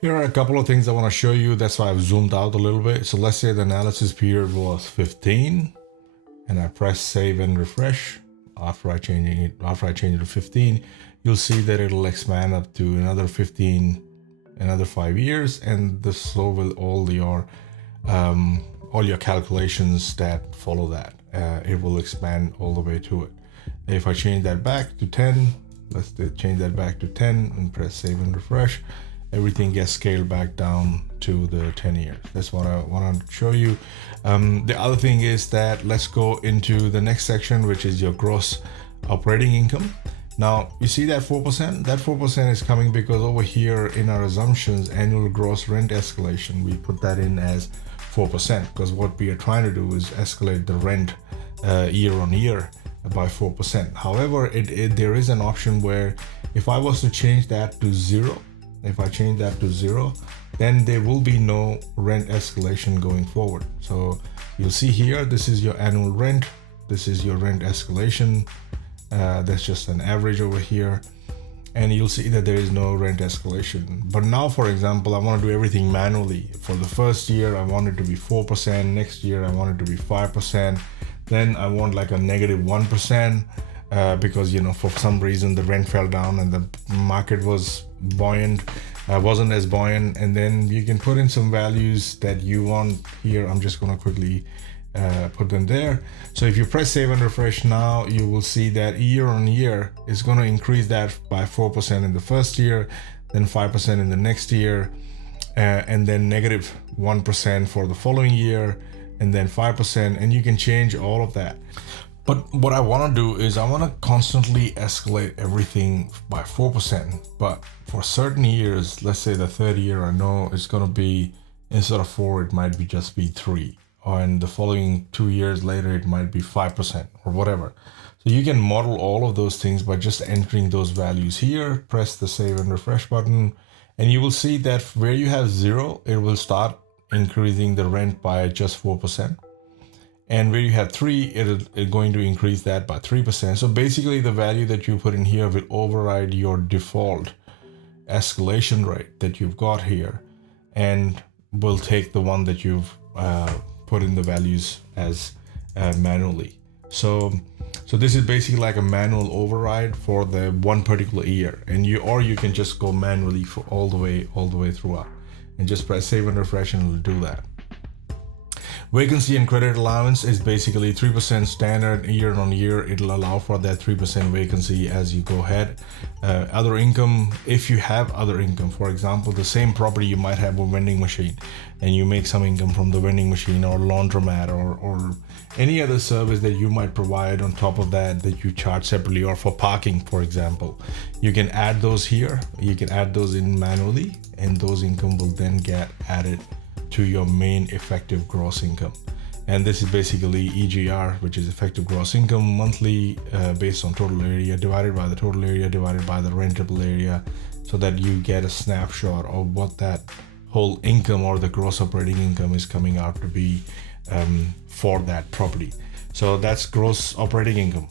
Here are a couple of things I want to show you. That's why I've zoomed out a little bit. So let's say the analysis period was 15 and I press save and refresh. After I change it to 15, you'll see that it'll expand up to another 15, another 5 years, and so will all your calculations that follow that. It will expand all the way to it. If I change that back to 10, let's change that back to 10 and press save and refresh. Everything gets scaled back down to the 10 years. That's what I want to show you. The other thing is that let's go into the next section, which is your gross operating income. Now you see that 4%? That 4% is coming because over here in our assumptions, annual gross rent escalation, we put that in as 4% because what we are trying to do is escalate the rent year on year by 4%. However, there is an option where if I was to change that to zero, then there will be no rent escalation going forward. So you'll see here, this is your annual rent, this is your rent escalation. That's just an average over here, and you'll see that there is no rent escalation. But now, for example, I want to do everything manually. For the first year, I want it to be 4%. Next year, I want it to be 5%. Then I want like a negative 1%. Because for some reason the rent fell down and the market was wasn't as buoyant, and then you can put in some values that you want here. I'm just going to quickly put them there. So if you press save and refresh now, you will see that year on year is going to increase that by 4% in the first year, then 5% in the next year, and then negative 1% for the following year, and then 5%, and you can change all of that. But what I want to do is I want to constantly escalate everything by 4%. But for certain years, let's say the third year, I know it's going to be, instead of 4, it might be just be 3. Or in the following 2 years later, it might be 5% or whatever. So you can model all of those things by just entering those values here. Press the save and refresh button, and you will see that where you have 0, it will start increasing the rent by just 4%. And where you have 3, it's going to increase that by 3%. So basically the value that you put in here will override your default escalation rate that you've got here, and will take the one that you've put in the values as manually. So this is basically like a manual override for the one particular year, and you can just go manually for all the way throughout, and just press save and refresh and it'll do that. Vacancy and credit allowance is basically 3% standard year on year. It'll allow for that 3% vacancy as you go ahead. Other income, if you have other income, for example, the same property, you might have a vending machine and you make some income from the vending machine, or laundromat, or any other service that you might provide on top of that you charge separately, or for parking, for example. You can add those here. You can add those in manually, and those income will then get added to your main effective gross income. And this is basically EGR, which is effective gross income monthly, based on total area divided by the total area divided by the rentable area, so that you get a snapshot of what that whole income or the gross operating income is coming out to be for that property. So that's gross operating income.